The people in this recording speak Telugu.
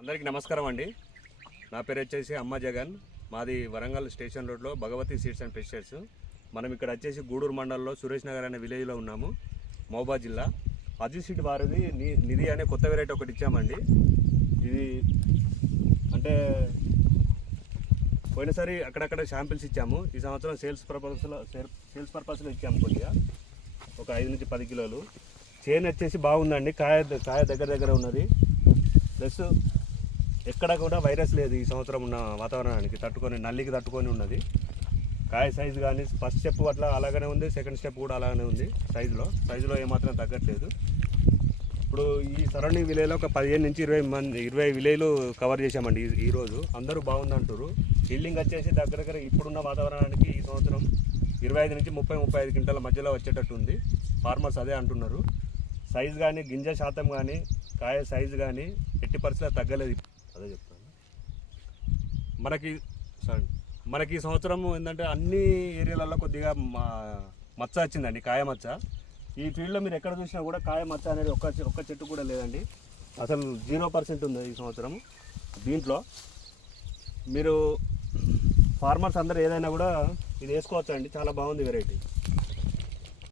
అందరికీ నమస్కారం అండి. నా పేరు వచ్చేసి అమ్మ జగన్. మాది వరంగల్ స్టేషన్ రోడ్లో భగవతి సీడ్స్ అండ్ పెస్టిసైడ్స్. మనం ఇక్కడ వచ్చేసి గూడూరు మండలంలో సురేష్ నగర్ అనే విలేజ్లో ఉన్నాము, మహబూబాబాద్ జిల్లా. అజీ సీడ్ వారిది నిధి అనే కొత్త వెరైటీ ఒకటి ఇచ్చామండి. ఇది అంటే పోయినసారి అక్కడక్కడ శాంపిల్స్ ఇచ్చాము. ఈ సంవత్సరం సేల్స్ పర్పస్లో ఇచ్చాము. కొద్దిగా ఒక 5 నుంచి 10 కిలోలు. చేను వచ్చేసి బాగుందండి. కాయ దగ్గర ఉన్నది. ప్లస్ ఎక్కడ కూడా వైరస్ లేదు. ఈ సంవత్సరం ఉన్న వాతావరణానికి నల్లికి తట్టుకొని ఉన్నది. కాయ సైజు కానీ ఫస్ట్ స్టెప్ అట్లా అలాగనే ఉంది, సెకండ్ స్టెప్ కూడా అలాగనే ఉంది. సైజులో ఏమాత్రం తగ్గట్లేదు. ఇప్పుడు ఈ సరౌండింగ్ విలేజ్లో ఒక 15 నుంచి 20 విలేజ్లు కవర్ చేశామండి ఈరోజు. అందరూ బాగుందంటారు. హీల్డింగ్ వచ్చేసి దగ్గర ఇప్పుడున్న వాతావరణానికి ఈ సంవత్సరం 25 నుంచి 35 క్వింటాల మధ్యలో వచ్చేటట్టు ఉంది. ఫార్మర్స్ అదే అంటున్నారు. సైజు కానీ గింజ శాతం కానీ కాయ సైజు కానీ 80% తగ్గలేదు. అదే చెప్తాను. మనకి ఈ సంవత్సరం ఏంటంటే అన్ని ఏరియాలలో కొద్దిగా మచ్చ వచ్చిందండి, కాయ మచ్చ. ఈ ఫీల్డ్లో మీరు ఎక్కడ చూసినా కూడా కాయ మచ్చ అనేది ఒక్క చెట్టు కూడా లేదండి. అసలు 0% ఉంది ఈ సంవత్సరం. దీంట్లో మీరు ఫార్మర్స్ అందరూ ఏదైనా కూడా ఇది వేసుకోవచ్చు అండి. చాలా బాగుంది వెరైటీ.